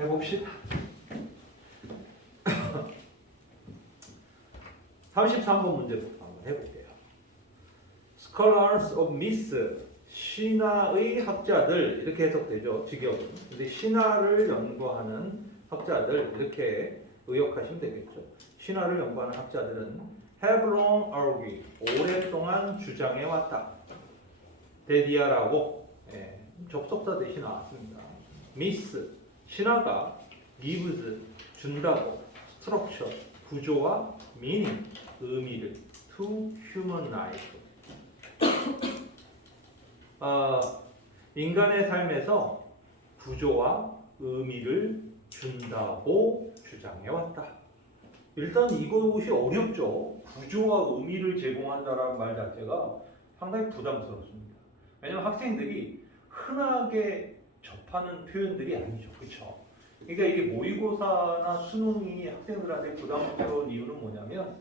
해봅시다. 33번 문제부터 한번 해볼게요. Scholars of Myth, 신화의 학자들 이렇게 해석되죠. 직역은. 근데 신화를 연구하는 학자들 이렇게 의역하시면 되겠죠. 신화를 연구하는 학자들은 have long argued, 오랫동안 주장해 왔다. 데디아라고 접속사 대신 나왔습니다. Myth, 신화가 gives, 준다고, structure, 구조와 meaning, 의미를 to human life. 인간의 삶에서 구조와 의미를 준다고 주장해왔다. 일단 이것이 어렵죠. 구조와 의미를 제공한다라는 말 자체가 상당히 부담스럽습니다. 왜냐하면 학생들이 흔하게 접하는 표현들이 아니죠. 그렇죠? 그러니까 이게 모의고사나 수능이 학생들한테 부담스러운 이유는 뭐냐면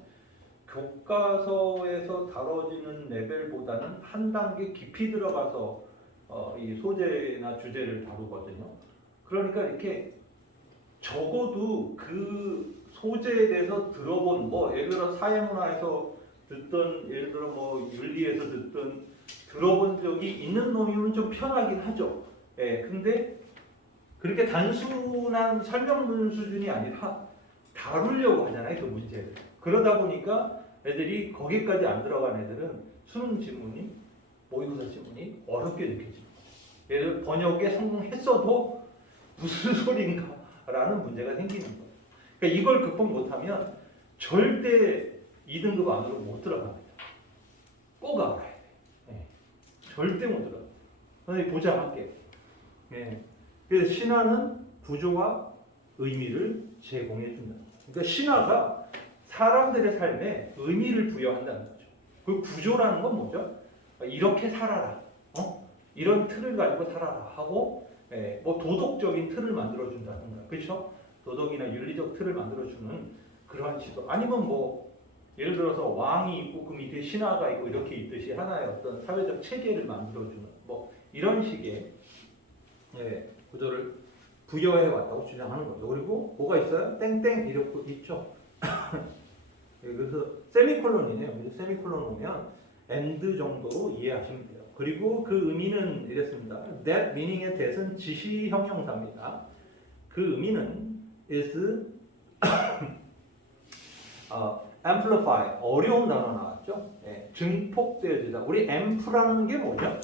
교과서에서 다뤄지는 레벨보다는 한 단계 깊이 들어가서 이 소재나 주제를 다루거든요. 그러니까 이렇게 적어도 그 소재에 대해서 들어본 예를 들어 사회문화에서 듣던 예를 들어 윤리에서 듣던 들어본 적이 있는 놈이면 좀 편하긴 하죠. 근데 그렇게 단순한 설명문 수준이 아니라 다루려고 하잖아요, 그 문제를. 그러다 보니까 애들이 거기까지 안 들어간 애들은 수능 지문이, 모의고사 지문이 어렵게 느껴지는 거죠. 예를 들어 번역에 성공했어도 무슨 소린가라는 문제가 생기는 거예요. 그러니까 이걸 극복 못하면 절대 2등급 안으로 못 들어갑니다. 꼭 알아야 돼요. 절대 못 들어가요. 선생님 보장할게요. 그래서 신화는 구조와 의미를 제공해 준다. 그러니까 신화가 사람들의 삶에 의미를 부여한다는 거죠. 그 구조라는 건 뭐죠? 이렇게 살아라. 이런 틀을 가지고 살아라 하고 도덕적인 틀을 만들어 준다든가. 그렇죠? 도덕이나 윤리적 틀을 만들어 주는 그러한 시도. 아니면 예를 들어서 왕이 있고 그 밑에 신하가 있고 이렇게 있듯이 하나의 어떤 사회적 체계를 만들어 주는 이런 식의 구조를 부여해 왔다고 주장하는 거죠. 그리고 뭐가 있어요? 땡땡 이렇게 있죠. 그래서 세미콜론이네요. 세미콜론 오면 and 정도로 이해하시면 돼요. 그리고 그 의미는 이랬습니다. That meaning의 that은 지시 형용사입니다. 그 의미는 is amplify, 어려운 단어 나왔죠? 증폭되어지다. 우리 amp라는 게 뭐냐?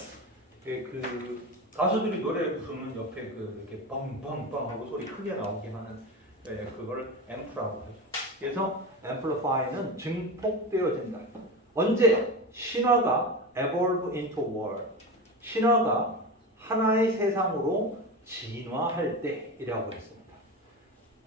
그 가수들이 노래 부르는 옆에 이렇게 빵빵빵 하고 소리 크게 나오게 하는 그거를 amp라고 하죠. 그래서 amplify는 증폭되어진다. 언제? 신화가 evolve into world. 신화가 하나의 세상으로 진화할 때이라고 했습니다.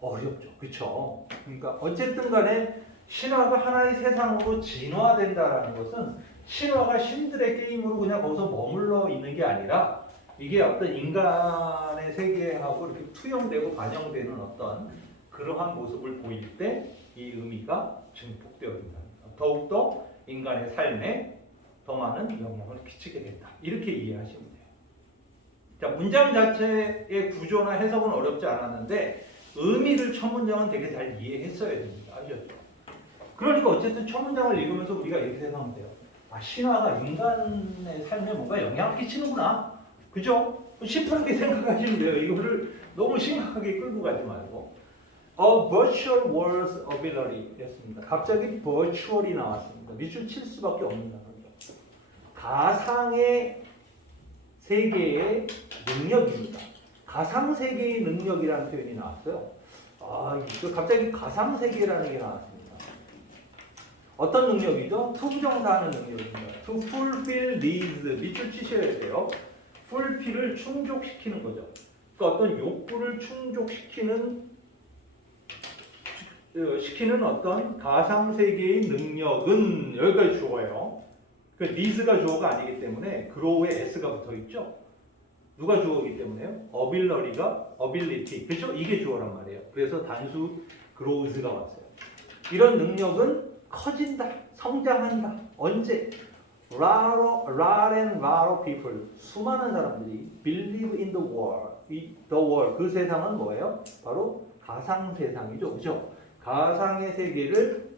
어렵죠. 그렇죠? 그러니까 어쨌든 간에 신화가 하나의 세상으로 진화된다라는 것은 신화가 신들의 게임으로 그냥 거기서 머물러 있는 게 아니라 이게 어떤 인간의 세계하고 이렇게 투영되고 반영되는 어떤 그러한 모습을 보일 때 이 의미가 증폭되어진다. 더욱더 인간의 삶에 더 많은 영향을 끼치게 된다. 이렇게 이해하시면 돼요. 자, 문장 자체의 구조나 해석은 어렵지 않았는데 의미를 첫 문장은 되게 잘 이해했어야 됩니다. 아시죠? 그러니까 어쨌든 첫 문장을 읽으면서 우리가 이렇게 생각하면 돼요. 신화가 인간의 삶에 뭔가 영향을 끼치는구나. 그죠? 심플하게 생각하시면 돼요. 이거를 너무 심각하게 끌고 가지 말고. A virtual world's ability 였습니다. 갑자기 virtual이 나왔습니다. 밑줄 칠 수밖에 없는 단어죠. 가상의 세계의 능력입니다. 가상 세계의 능력이라는 표현이 나왔어요. 이거 갑자기 가상 세계라는 게 나왔습니다. 어떤 능력이죠? 투부정사하는 능력입니다. To fulfill needs, 밑줄 치셔야 돼요. fulfill을 충족시키는 거죠. 그러니까 어떤 욕구를 충족시키는 어떤 가상 세계의 능력은 여기까지 주어예요. 그 needs가 주어가 아니기 때문에 grow에 s가 붙어 있죠. 누가 주어이기 때문에요? ability, 그렇죠? 이게 주어란 말이에요. 그래서 단수 grows가 왔어요. 이런 능력은 커진다, 성장한다. 언제? lot and lot of people, 수많은 사람들이 believe in the world. the world, 그 세상은 뭐예요? 바로 가상 세상이죠. 그죠? 가상의 세계를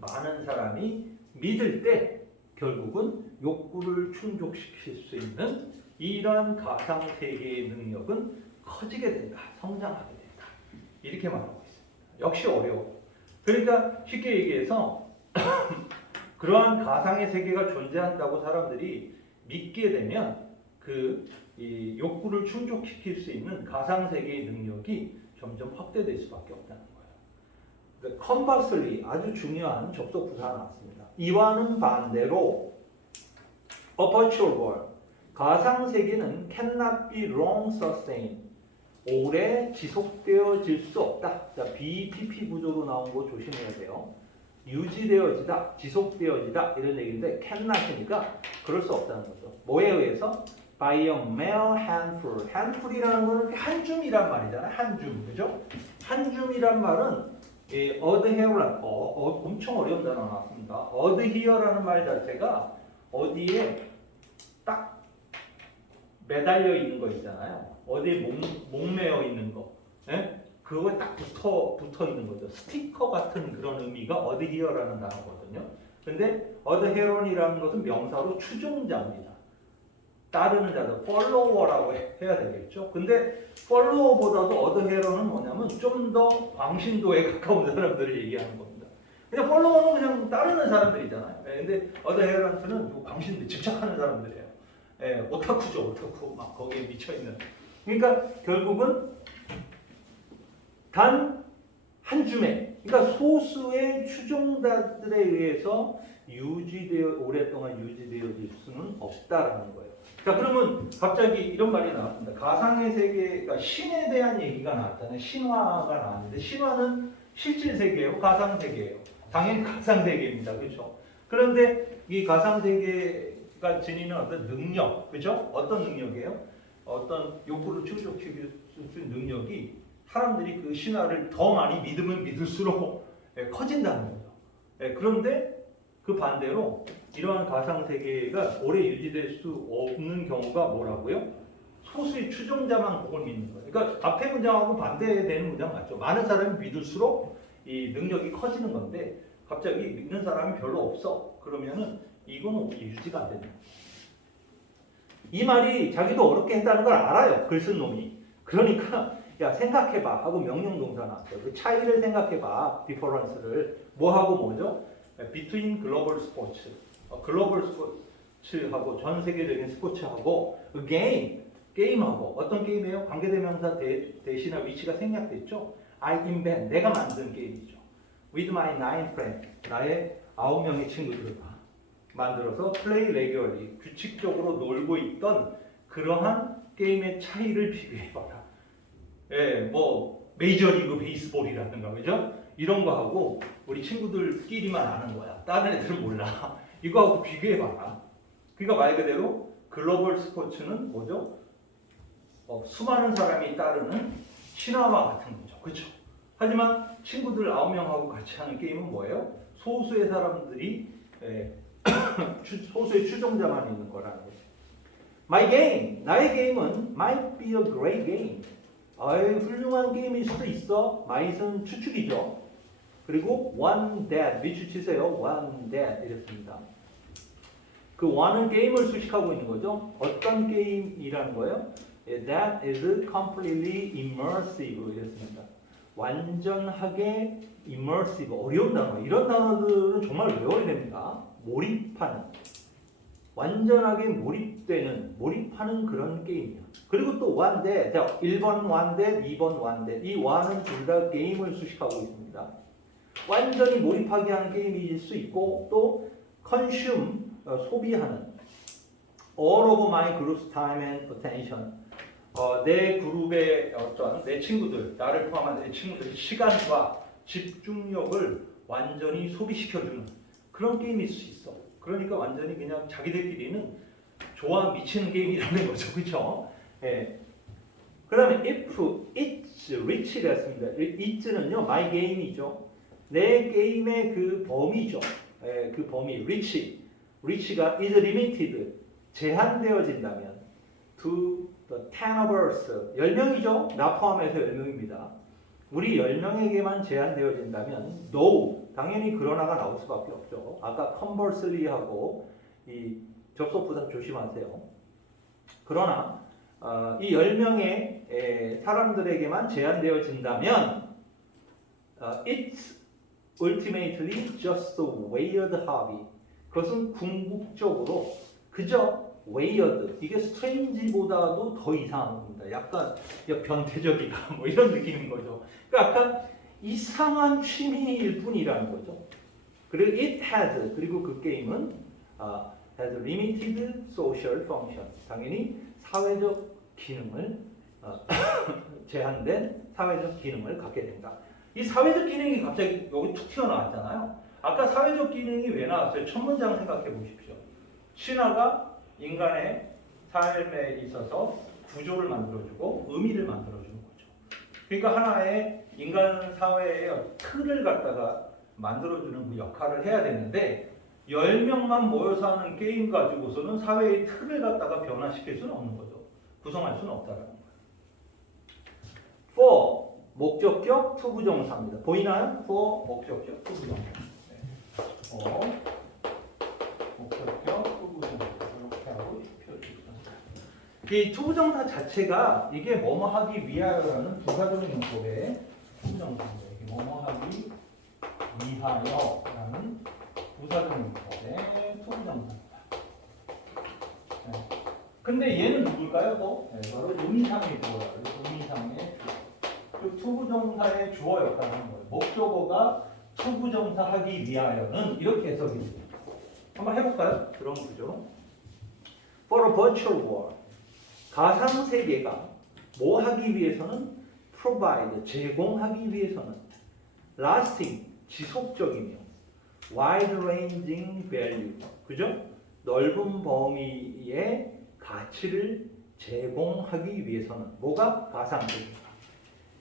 많은 사람이 믿을 때 결국은 욕구를 충족시킬 수 있는 이러한 가상 세계의 능력은 커지게 된다. 성장하게 된다. 이렇게 말하고 있습니다. 역시 어려워. 그러니까 쉽게 얘기해서 그러한 가상의 세계가 존재한다고 사람들이 믿게 되면 이 욕구를 충족시킬 수 있는 가상 세계의 능력이 점점 확대될 수밖에 없다는 거예요. conversely, 아주 중요한 접속 부사가 나왔습니다. 이와는 반대로 a virtual world, 가상 세계는 cannot be long sustained, 오래 지속되어질 수 없다. 자, BTP 구조로 나온 거 조심해야 돼요. 유지되어지다, 지속되어지다 이런 얘기인데 cannot이니까 그럴 수 없다는 거죠. 뭐에 의해서? by a mere handful. handful이라는 거는 한 줌이란 말이잖아요. 한 줌, 그죠? 한 줌이란 말은 adhere란 엄청 어려운 단어 나왔습니다. adhere라는 말 자체가 어디에 딱 매달려 있는 거 있잖아요. 어디에 목매어 있는 거, 예? 그거에 딱 붙어 있는 거죠. 스티커 같은 그런 의미가 adhere라는 단어거든요. 근데 adheron이라는 것은 명사로 추종자입니다. 따르는 자들, follower라고 해야 되겠죠. 근데 follower보다도 adheron은 뭐냐면 좀 더 광신도에 가까운 사람들을 얘기하는 겁니다. 그냥 follower는 그냥 따르는 사람들이잖아요. 근데 adherent는 광신도, 집착하는 사람들이에요. 오타쿠죠, 오타쿠. 막 거기에 미쳐있는. 그러니까 결국은 단 한 줌에, 그러니까 소수의 추종자들에 의해서 오랫동안 유지되어질 수는 없다라는 거예요. 자, 그러면 갑자기 이런 말이 나왔습니다. 가상의 세계가 신에 대한 얘기가 나왔잖아요. 신화가 나왔는데 신화는 실질 세계예요, 가상 세계예요. 당연히 가상 세계입니다, 그렇죠? 그런데 이 가상 세계가 지니는 어떤 능력, 그렇죠? 어떤 능력이에요? 어떤 욕구를 충족시킬 수 있는 능력이 사람들이 그 신화를 더 많이 믿으면 믿을수록 커진다는 거죠. 그런데 그 반대로 이러한 가상 세계가 오래 유지될 수 없는 경우가 뭐라고요? 소수의 추종자만 그걸 믿는 거예요. 그러니까 앞에 문장하고 반대되는 문장 맞죠? 많은 사람이 믿을수록 이 능력이 커지는 건데 갑자기 믿는 사람이 별로 없어. 그러면은 이거는 유지가 안 된다. 이 말이 자기도 어렵게 했다는 걸 알아요. 글 쓴 놈이. 그러니까 야 생각해봐 하고 명령 동사 나왔어요. 그 차이를 생각해봐. 디퍼런스를. 뭐하고 뭐죠? between global sports. 글로벌 스포츠하고 전 세계적인 스포츠하고 게임하고 어떤 게임이에요? 관계대명사 대신할 위치가 생략됐죠. I invent, 내가 만든 게임이죠. With my 9 friends, 나의 9명의 친구들과 만들어서 play regularly, 규칙적으로 놀고 있던 그러한 게임의 차이를 비교해봐라. 뭐 메이저리그 베이스볼이라든가 그죠? 이런 거 하고 우리 친구들끼리만 아는 거야. 다른 애들은 몰라. 이거하고 비교해봐라. 그러니까 말 그대로 글로벌 스포츠는 뭐죠? 수많은 사람이 따르는 신화와 같은 거죠. 그렇죠? 하지만 친구들 9명하고 같이 하는 게임은 뭐예요? 소수의 사람들이 소수의 추종자만 있는 거라는 거죠. My game, 나의 게임은 might be a great game. 훌륭한 게임일 수도 있어. might은 추측이죠. 그리고 one that, 미추치세요. one that 이랬습니다. 그 one은 게임을 수식하고 있는 거죠. 어떤 게임이라는 거예요? That is completely immersive 이랬습니다. 완전하게 immersive, 어려운 단어. 이런 단어들은 정말 외워야 됩니다. 몰입하는, 완전하게 몰입하는 그런 게임이에요. 그리고 또 one that, 자, 1번 one that, 2번 one that. 이 one은 둘 다 게임을 수식하고 있습니다. 완전히 몰입하게 하는 게임일 수 있고 또 consume, 소비하는 all of my group's time and attention, 내 그룹의 어떤 내 친구들, 나를 포함한 내 친구들의 시간과 집중력을 완전히 소비시켜주는 그런 게임일 수 있어. 그러니까 완전히 그냥 자기들끼리는 좋아 미치는 게임이라는 거죠. 그렇죠? 그 다음에 if it's rich를 했습니다. it'는요 my game이죠. 내 게임의 그 범위죠. 그 범위, rich. reach가 is limited 제한되어진다면 to the 10 of us 10명이죠. 나 포함해서 10명입니다. 우리 10명에게만 제한되어진다면 no 당연히 그러나가 나올 수밖에 없죠. 아까 conversely 하고 이 접속부사 조심하세요. 그러나 이 10명의 사람들에게만 제한되어진다면 it's ultimately just a weird hobby. 그것은 궁극적으로 그저 weird, 이게 strange보다도 더 이상한 겁니다. 약간 변태적이다 뭐 이런 느낌인 거죠. 그러니까 약간 이상한 취미일 뿐이라는 거죠. 그리고 it has, 그리고 그 게임은 has limited social function. 당연히 사회적 기능을 제한된 사회적 기능을 갖게 된다. 이 사회적 기능이 갑자기 여기 툭 튀어나왔잖아요. 아까 사회적 기능이 왜 나왔어요? 첫 문장 생각해 보십시오. 신화가 인간의 삶에 있어서 구조를 만들어주고 의미를 만들어주는 거죠. 그러니까 하나의 인간 사회의 틀을 갖다가 만들어주는 그 역할을 해야 되는데 10명만 모여서 하는 게임 가지고서는 사회의 틀을 갖다가 변화시킬 수는 없는 거죠. 구성할 수는 없다라는 거예요. for 목적격 투부정사입니다. 보이나요? for 목적격 투부정사. 네. 목적격 투부정사 이렇게 하고 표현했습니다. 이 투부정사 자체가 이게 뭐뭐 하기 위하여라는 부사적인 용법의 투부정사입니다. 이게 뭐뭐 하기 위하여라는 부사적인 용법의 투부정사입니다. 네. 근데 얘는 누굴까요? 또? 네, 바로 의미상의 주어라. 의미상의 주어. 그 투부정사의 주어 역할을 하는 거예요. 목적어가 투부정사 하기 위하여는 이렇게 해석이 됩니다. 한번 해볼까요? 그런 구조. For a virtual world. 가상 세계가 뭐 하기 위해서는 provide 제공하기 위해서는 lasting 지속적이며 wide-ranging value 그죠? 넓은 범위의 가치를 제공하기 위해서는 뭐가 가상세계가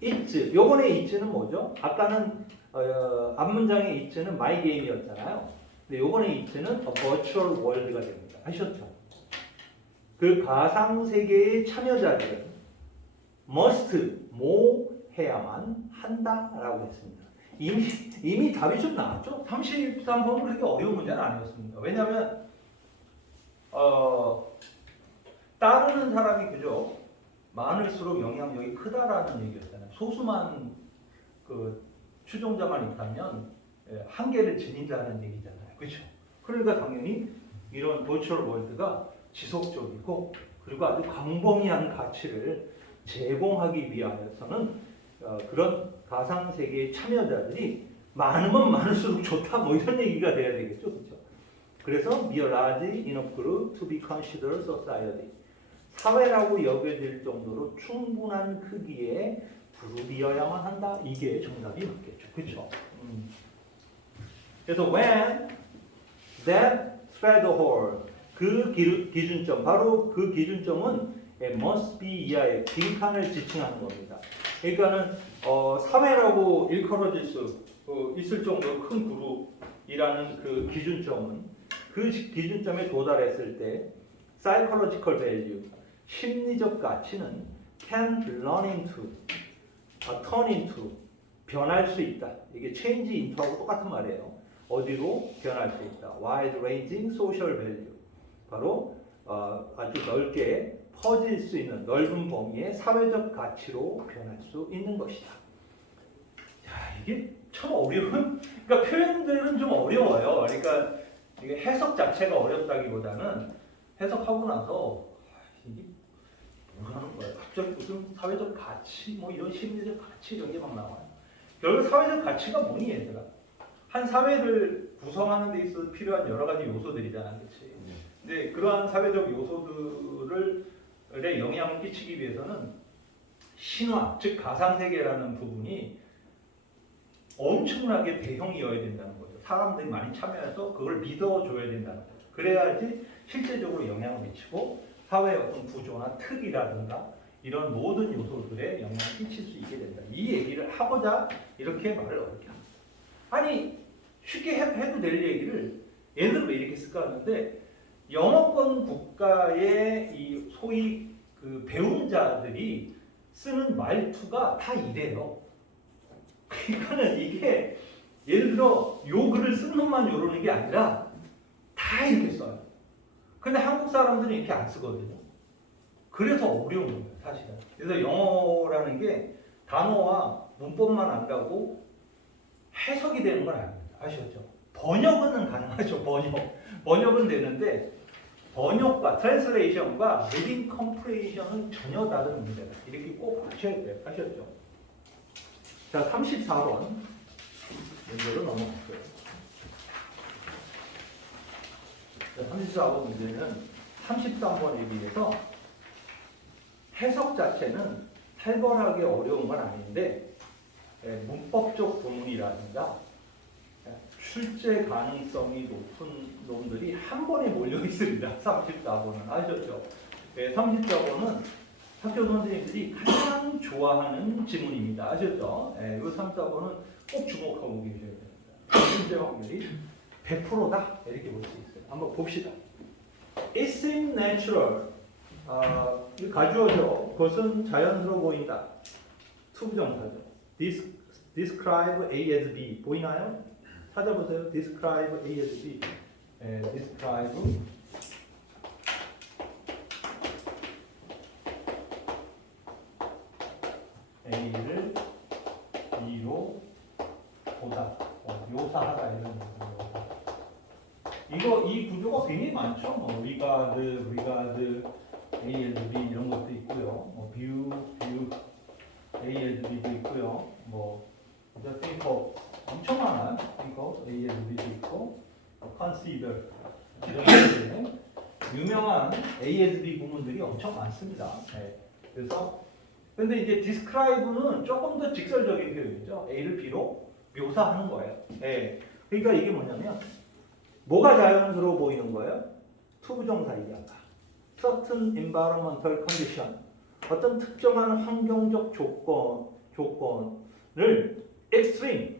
it 요번에 it는 뭐죠? 아까는 앞문장의 it는 my game이었잖아요. 근데 요번에 it는 a virtual world가 됩니다. 하셨죠? 그 가상 세계의 참여자들은 must 뭐 해야만 한다라고 했습니다. 이미 답이 좀 나왔죠? 33번은 그렇게 어려운 문제는 아니었습니다. 왜냐하면 따르는 사람이 그죠? 많을수록 영향력이 크다라는 얘기였잖아요. 소수만 그 추종자만 있다면 한계를 지닌다는 얘기잖아요. 그렇죠? 그러니까 당연히 이런 버추얼 월드가 지속적이고 그리고 아주 광범위한 가치를 제공하기 위하여서는 그런 가상 세계의 참여자들이 많으면 많을수록 좋다 뭐 이런 얘기가 돼야 되겠죠, 그렇죠? 그래서 be a large enough group to be considered society. 사회라고 여겨질 정도로 충분한 크기의 그룹이어야만 한다. 이게 정답이 맞겠죠, 그렇죠? 그래서 when that threshold 그 기준점 바로 그 기준점은 must be 이하의 빈칸을 지칭하는 겁니다. 그러니까는 사회라고 일컬어질 수 있을 정도로 큰 그룹이라는 그 기준점은 그 기준점에 도달했을 때 psychological value 심리적 가치는 can run into, turn into 변할 수 있다. 이게 change into하고 똑같은 말이에요. 어디로 변할 수 있다. wide-ranging social value 바로 아주 넓게 퍼질 수 있는 넓은 범위의 사회적 가치로 변할 수 있는 것이다. 자, 이게 참 어려운, 그러니까 표현들은 좀 어려워요. 그러니까 이게 해석 자체가 어렵다기보다는 해석하고 나서 이게 뭐라는 거야? 갑자기 무슨 사회적 가치, 뭐 이런 심리적 가치 이런 게 막 나와요. 결국 사회적 가치가 뭐니 얘들아? 한 사회를 구성하는 데 있어서 필요한 여러 가지 요소들이잖아, 그렇지? 근데 그러한 사회적 요소들에 영향을 끼치기 위해서는 신화, 즉 가상세계라는 부분이 엄청나게 대형이어야 된다는 거죠. 사람들이 많이 참여해서 그걸 믿어줘야 된다는 거죠. 그래야지 실제적으로 영향을 미치고 사회의 어떤 구조나 특이라든가 이런 모든 요소들에 영향을 끼칠 수 있게 된다. 이 얘기를 하고자 이렇게 말을 어렵게 합니다. 아니 쉽게 해도 될 얘기를 얘들은 왜 이렇게 쓸까 하는데 영어권 국가의 이 소위 그 배운 자들이 쓰는 말투가 다 이래요. 그러니까는 이게 예를 들어 요 글을 쓴 놈만 요러는 게 아니라 다 이렇게 써요. 근데 한국 사람들은 이렇게 안 쓰거든요. 그래서 어려운 거예요, 사실은. 그래서 영어라는 게 단어와 문법만 안다고 해석이 되는 건 아닙니다. 아시겠죠? 번역은 가능하죠. 번역은 되는데 번역과 트랜슬레이션과 리딩 컴프레이션은 전혀 다른 문제다. 이렇게 꼭 아셔야 돼요. 아셨죠? 자, 34번 문제로 넘어갈게요. 자, 34번 문제는 33번에 비해서 해석 자체는 살벌하게 어려운 건 아닌데 문법적 부문이라든가 출제 가능성이 높은 놈들이 한 번에 몰려 있습니다. 34번은 아셨죠? 34번은 학교 선생님들이 가장 좋아하는 지문입니다. 아셨죠? 이 34번은 꼭 주목하고 계셔야 됩니다. 출제 확률이 100%다 이렇게 볼 수 있어요. 한번 봅시다. It seems natural. 가주어죠. 그것은 자연스러워 보인다. 투부정사죠. Describe A as B. 보이나요? 찾아보세요. Describe A as B. Describe A를 B로 보다. 묘사하다 이런 거죠. 이 구조가 굉장히 많죠. regard, A as B 이런 것도 있고요. view, A as B도 있고요. think of 엄청 많아요. think of A as B도 있고, consider 이런 것들 유명한 A as B 구문들이 엄청 많습니다. 그래서 근데 이제 describe는 조금 더 직설적인 표현이죠. A를 B로 묘사하는 거예요. 그러니까 이게 뭐냐면 뭐가 자연스러워 보이는 거예요? 투부정사 얘기한다. certain environmental condition 어떤 특정한 환경적 조건을 extreme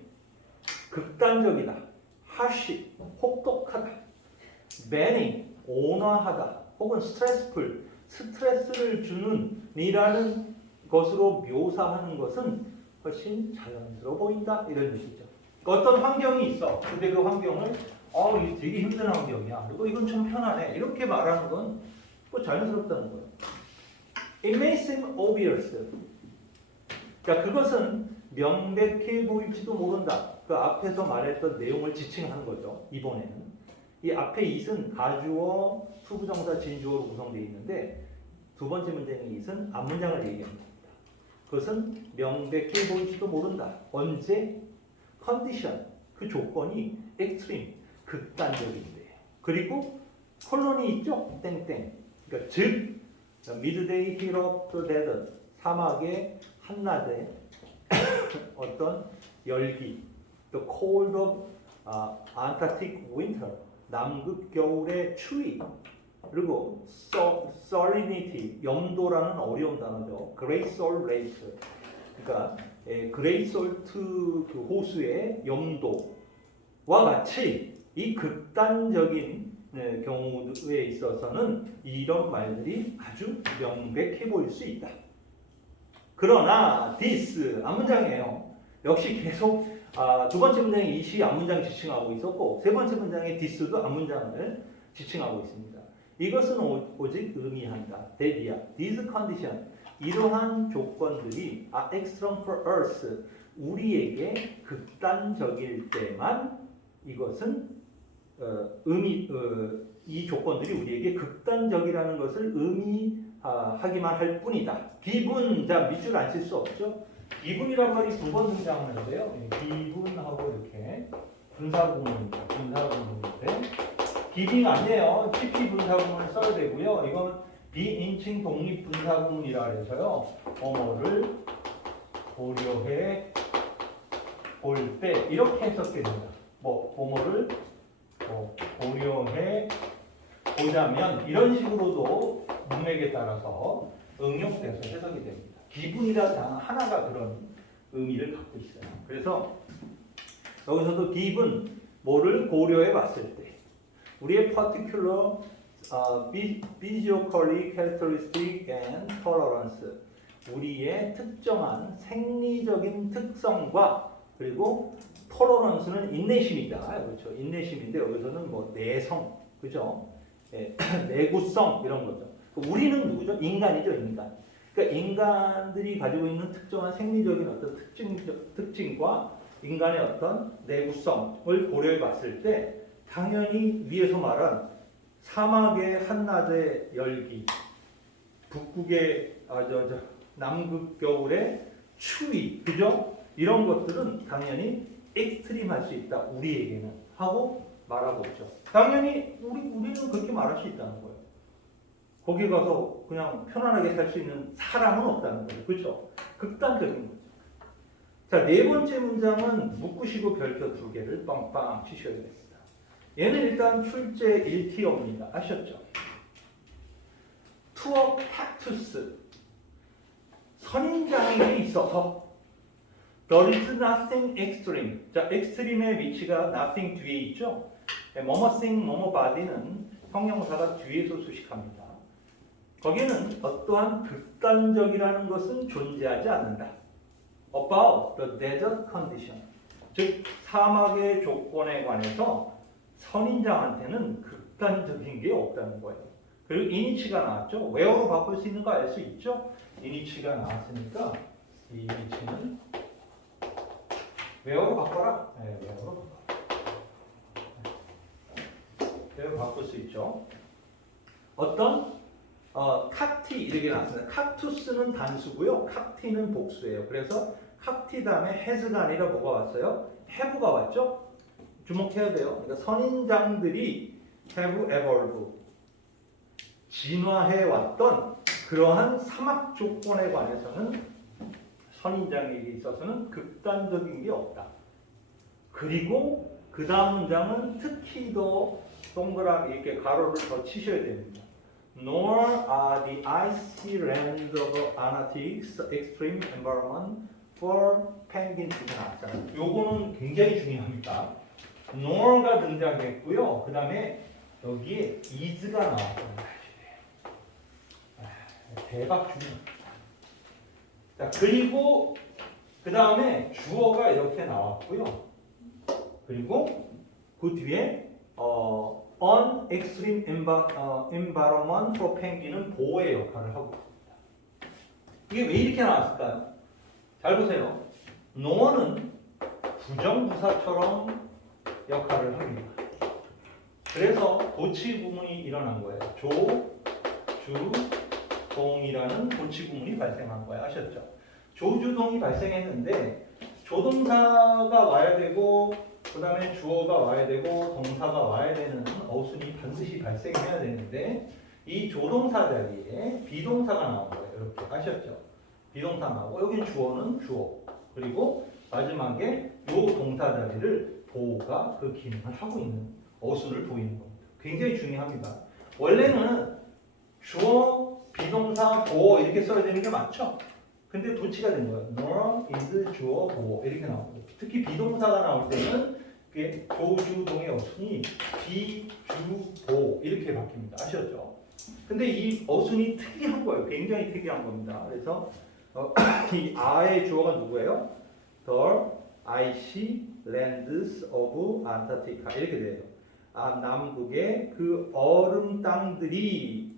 극단적이다, harsh 혹독하다, many 온화하다, 혹은 stressful 스트레스를 주는 이라는 것으로 묘사하는 것은 훨씬 자연스러워 보인다 이런 뜻이죠. 어떤 환경이 있어. 근데 그 환경을 이게 되게 힘든 환경이야. 그리고 이건 좀 편하네. 이렇게 말하는 건 자연스럽다는 거예요. It may seem obvious. 그러니까 그것은 명백해 보일지도 모른다. 그 앞에서 말했던 내용을 지칭하는 거죠. 이번에는. 이 앞에 it은 가주어, 투부정사, 진주어로 구성되어 있는데 두 번째 문제의 it은 앞문장을 얘기합니다. 그것은 명백해 보일지도 모른다. 언제? 컨디션, 그 조건이 extreme, 극단적인데요. 그리고 콜론이 있죠? 땡땡. 그러니까 즉 midday heat of the desert, 사막의 한낮에 어떤 열기, the cold of Antarctic winter, 남극 겨울의 추위, 그리고 salinity, 염도라는 어려운 단어죠. Great Salt Lake, 그러니까 Great Salt 그 호수의 염도와 같이 이 극단적인 경우에 있어서는 이런 말들이 아주 명백해 보일 수 있다. 그러나 this 앞문장이에요. 역시 계속 두 번째 문장에 it이 앞문장 지칭하고 있었고 세 번째 문장에 this도 앞문장을 지칭하고 있습니다. 이것은 오직 의미한다. 대비야. These condition 이러한 조건들이 are extreme for us 우리에게 극단적일 때만 이것은 이 조건들이 우리에게 극단적이라는 것을 의미하기만 할 뿐이다. 기분, 자 밑줄 안 칠 수 없죠. 기분이란 말이 두 번 등장하는데요. 기분하고 이렇게 분사구문입니다. 분사구문인데 기빈 아니에요. TP 분사구문을 써야 되고요. 이건 비인칭 독립 분사구문이라 해서요. 뭐뭐를 고려해 볼 때 이렇게 해석해 됩니다. 뭐뭐를 고려해 보자면 이런 식으로도 문맥에 따라서 응용돼서 해석이 됩니다. 기분이라는 단어 하나가 그런 의미를 갖고 있어요. 그래서 여기서도 기분, 뭐를 고려해 봤을 때 우리의 particular physical characteristic and tolerance. 우리의 특정한 생리적인 특성과 그리고 tolerance는 인내심이다. 그렇죠. 인내심인데 여기서는 뭐 내성, 그죠? 예, 내구성 이런 거죠. 우리는 누구죠? 인간이죠, 인간. 그러니까 인간들이 가지고 있는 특정한 생리적인 어떤 특징과 인간의 어떤 내구성을 고려해 봤을 때 당연히 위에서 말한 사막의 한낮의 열기, 북극의 남극 겨울의 추위, 그죠? 이런 것들은 당연히 익스트림할 수 있다. 우리에게는 하고 말하고 있죠. 당연히 우리는 그렇게 말할 수 있다는 거예요. 거기 가서 그냥 편안하게 살 수 있는 사람은 없다는 거예요. 그렇죠? 극단적인 거죠. 자, 네 번째 문장은 묶으시고 별표 2개를 빵빵 치셔야 됩니다. 얘는 일단 출제 1티어입니다. 아셨죠? 투어 칵투스. 선인장에게 있어서 there is nothing extreme. 자, extreme의 위치가 nothing 뒤에 있죠? 뭐뭐thing, 뭐뭐body는 형용사가 뒤에서 수식합니다. 거기에는 어떠한 극단적이라는 것은 존재하지 않는다. About the desert condition. 즉, 사막의 조건에 관해서 선인장한테는 극단적인 게 없다는 거예요. 그리고 이니치가 나왔죠. where로 바꿀 수 있는 거 알 수 있죠? 이니치가 나왔으니까 이 이니치는 where로 바꿔라. 네, where로 바꿀 수 있죠. 어떤 칵티 이렇게 나왔습니다. 칵투스는 단수고요. 칵티는 복수예요. 그래서 칵티 다음에 has가 아니라 뭐가 왔어요? have가 왔죠? 주목해야 돼요. 그러니까 선인장들이 have evolved, 진화해 왔던 그러한 사막 조건에 관해서는 선인장에게 있어서는 극단적인 게 없다. 그리고 그 다음 문장은 특히 더 동그라미 이렇게 가로를 더 치셔야 됩니다. Nor are the icy lands of Antarctic's extreme environment for penguins. 요거는 굉장히 중요합니다. nor가 등장했고요. 그 다음에 여기에 is가 나왔습니다. 대박 중요. 자, 그리고 그 다음에 주어가 이렇게 나왔고요. 그리고 그 뒤에 on extreme environment for penguin은 보호의 역할을 하고 있습니다. 이게 왜 이렇게 나왔을까요? 잘 보세요. no는 부정부사처럼 역할을 합니다. 그래서 도치 구문이 일어난 거예요. 조, 주, 동이라는 도치 구문이 발생한 거예요. 아셨죠? 조주동이 발생했는데 조동사가 와야 되고 그 다음에 주어가 와야 되고 동사가 와야 되는 어순이 반드시 발생해야 되는데 이 조동사 자리에 비동사가 나온 거예요. 이렇게 아셨죠? 비동사 나오고 여기 주어는 주어 그리고 마지막에 요 동사 자리를 보호가 그 기능을 하고 있는 어순을 보이는 겁니다. 굉장히 중요합니다. 원래는 주어, 비동사, 보호 이렇게 써야 되는 게 맞죠? 근데 도치가 된 거예요. nor is 주어, 보호 이렇게 나옵니다. 특히 비동사가 나올 때는 그게 조주동의 어순이 비, 주, 보 이렇게 바뀝니다. 아셨죠? 근데 이 어순이 특이한 거예요. 굉장히 특이한 겁니다. 그래서 이 아의 주어가 누구예요? The icy lands of Antarctica 이렇게 돼요. 남극의 그 얼음 땅들이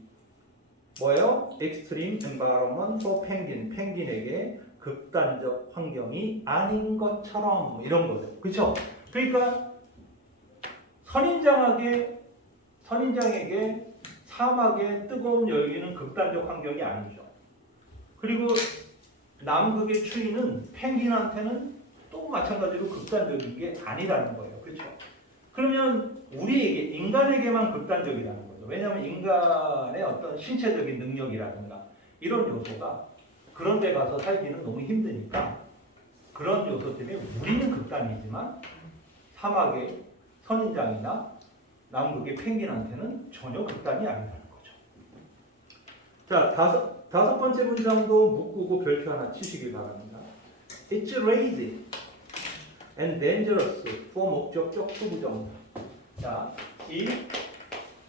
뭐예요? Extreme environment for penguin. 펭귄에게 극단적 환경이 아닌 것처럼 이런 거죠. 그렇죠? 그러니까 선인장에게 사막의 뜨거운 열기는 극단적 환경이 아니죠. 그리고 남극의 추위는 펭귄한테는 또 마찬가지로 극단적인 게 아니라는 거예요. 그렇죠? 그러면 우리에게 인간에게만 극단적이라는 거죠. 왜냐하면 인간의 어떤 신체적인 능력이라든가 이런 요소가 그런 데 가서 살기는 너무 힘드니까 그런 요소 때문에 우리는 극단이지만 사막의 선인장이나 남극의 펭귄한테는 전혀 극단이 아니라는 거죠. 자, 다섯 번째 문장도 묶고 별표 하나 치시길 바랍니다. It's lazy and dangerous for 목적격 투부정사. 자, 이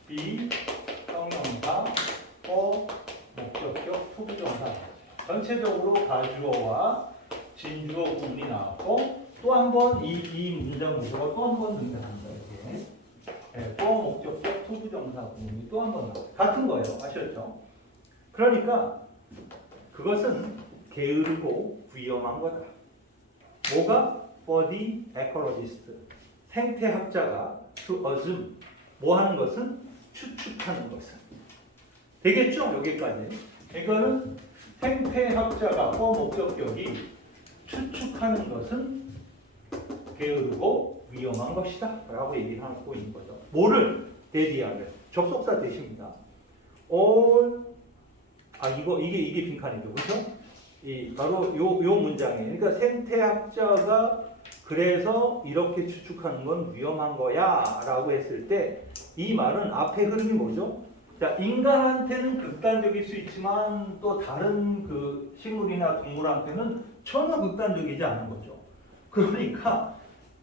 be 형용사, for 목적격, 투부정사. 전체적으로 가주어와 진주어 구문이 나왔고 또 한 번 이 문장 구조가 또 한 번 등장합니다. 이게 for 목적격, 투부정사 구문이 또 한 번 나와요. 같은 거예요. 아셨죠? 그러니까 그것은 게으르고 위험한 거다. 뭐가? For the ecologist. 생태학자가 to assume. 뭐 하는 것은? 추측하는 것은. 되겠죠? 여기까지. 이거는 생태학자가 for 목적격이 추측하는 것은 게으르고 위험한 것이다. 라고 얘기를 하고 있는 거죠. 뭐를? 대디아를. 접속사 대신입니다. all 이게 빈칸이죠, 그렇죠? 바로 요 문장에, 그러니까 생태학자가 그래서 이렇게 추측하는 건 위험한 거야라고 했을 때 이 말은 앞에 흐름이 뭐죠? 자, 인간한테는 극단적일 수 있지만 또 다른 그 식물이나 동물한테는 전혀 극단적이지 않은 거죠. 그러니까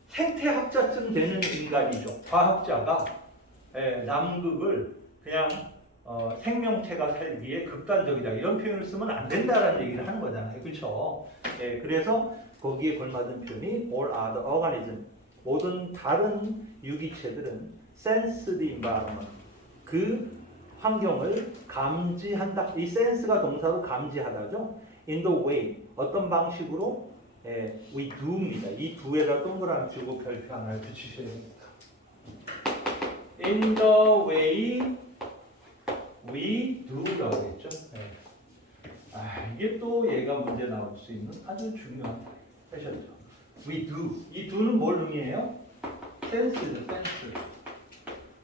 생태학자쯤 되는 인간이죠. 과학자가 남극을 그냥 생명체가 살기에 극단적이다 이런 표현을 쓰면 안 된다라는 얘기를 하는 거잖아요, 그렇죠? 그래서 거기에 걸맞은 표현이 all other organism, 모든 다른 유기체들은 sense the environment, 그 환경을 감지한다. 이 sense가 동사로 감지하다죠. in the way, 어떤 방식으로? we do입니다. 이 do에다 동그라미 주고 별표 하나를 붙이셔야 됩니다. in the way we do라고 했죠. 이게 또 얘가 문제 나올 수 있는 아주 중요한 패션이죠. we do. 이 do는 뭘 의미해요? sense죠, sense.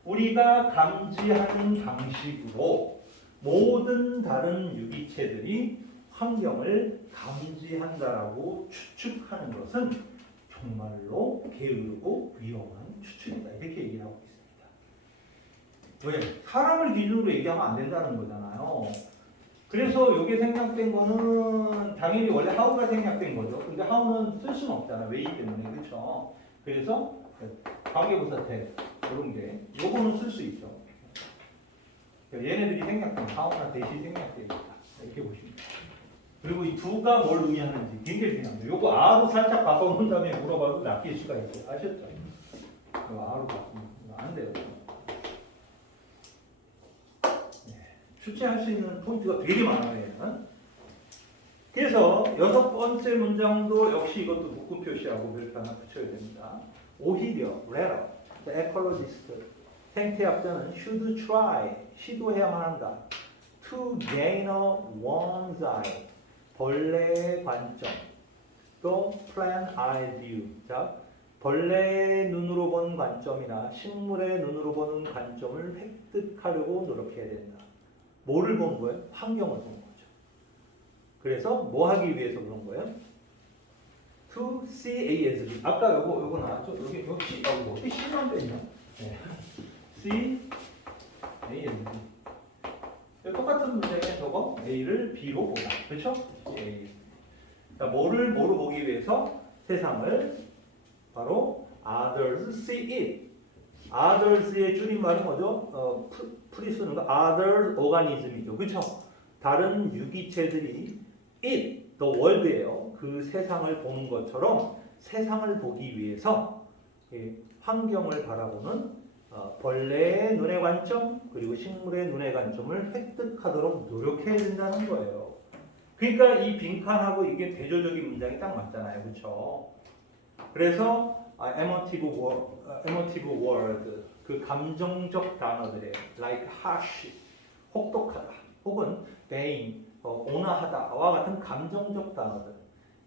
우리가 감지하는 방식으로 모든 다른 유기체들이 환경을 감지한다라고 추측하는 것은 정말로 게으르고 위험한 추측이다. 이렇게 얘기를 하고 있습니다. 왜? 사람을 기준으로 얘기하면 안 된다는 거잖아요. 그래서 이게 생략된 거는 당연히 원래 하우가 생략된 거죠. 근데 하우는 쓸 수는 없잖아요. 왜이 때문에. 그렇죠? 그래서 관계부사 대 이런 게 요거는 쓸 수 있죠. 얘네들이 생략된 하우나 대시 생략되어 있다. 이렇게 보시면 돼요. 그리고 이 두가 뭘 의미하는지 굉장히 중요합니다. 요거 아로 살짝 바꿔놓은 다음에 물어봐도 낚일 수가 있어요. 아셨죠? 이거 아로 바꾸면 안 돼요. 출제할 수 있는 포인트가 되게 많아요. 그래서 6번째 문장도 역시 이것도 묶음 표시하고 별표 하나 붙여야 됩니다. 오히려 rather the ecologist, 생태학자는 should try, 시도해야만 한다. to gain a one's eye, 벌레의 관점. 또 plant eye view, 자 벌레의 눈으로 본 관점이나 식물의 눈으로 보는 관점을 획득하려고 노력해야 된다. 뭐를 본 거예요? 환경을 본 거죠. 그래서 뭐 하기 위해서 그런 거예요? To see A as B. 아까 요거 나왔죠? 여기 C, 어떻게 C만 되냐? See A as B. 똑같은 문제에 저거 A를 B로 보다. 그렇죠? A. 자, 뭐를 뭐로 보기 위해서? 세상을 바로 others see it. others의 줄임말은 뭐죠? 풀이 쓰는 거 other organism이죠. 그렇죠? 다른 유기체들이 it, the world예요. 그 세상을 보는 것처럼 세상을 보기 위해서 환경을 바라보는 벌레의 눈의 관점 그리고 식물의 눈의 관점을 획득하도록 노력해야 된다는 거예요. 그러니까 이 빈칸하고 이게 대조적인 문장이 딱 맞잖아요. 그렇죠? 그래서 emotive word, 그 감정적 단어들의 like harsh, 혹독하다, 혹은 vain, 온화하다와 같은 감정적 단어들.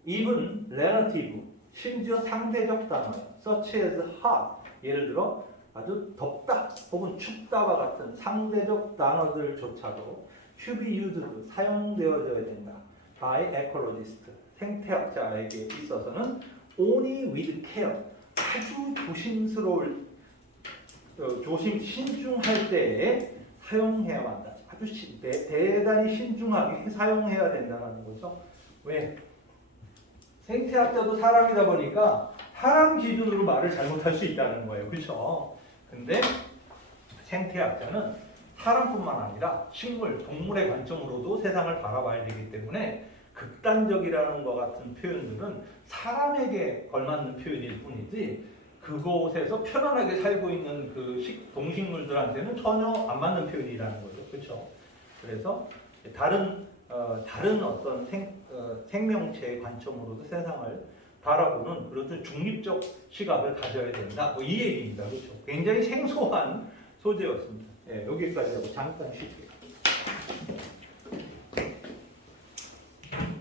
even relative, 심지어 상대적 단어, such as hot, 예를 들어 아주 덥다 혹은 춥다와 같은 상대적 단어들조차도 should be used, 사용되어져야 된다. by ecologist, 생태학자에게 있어서는 only with care, 아주 신중할 때에 사용해야 한다. 아주 대단히 신중하게 사용해야 된다는 거죠. 왜? 생태학자도 사람이다 보니까 사람 기준으로 말을 잘못할 수 있다는 거예요. 그렇죠? 근데 생태학자는 사람뿐만 아니라 식물, 동물의 관점으로도 세상을 바라봐야 되기 때문에 극단적이라는 것 같은 표현들은 사람에게 걸맞는 표현일 뿐이지 그곳에서 편안하게 살고 있는 그 동식물들한테는 전혀 안 맞는 표현이라는 거죠. 그렇죠? 그래서 다른 어떤 생명체의 관점으로도 세상을 바라보는 그런 중립적 시각을 가져야 된다. 뭐 이 얘기입니다. 그렇죠? 굉장히 생소한 소재였습니다. 예, 여기까지 하고 잠깐 쉴게요.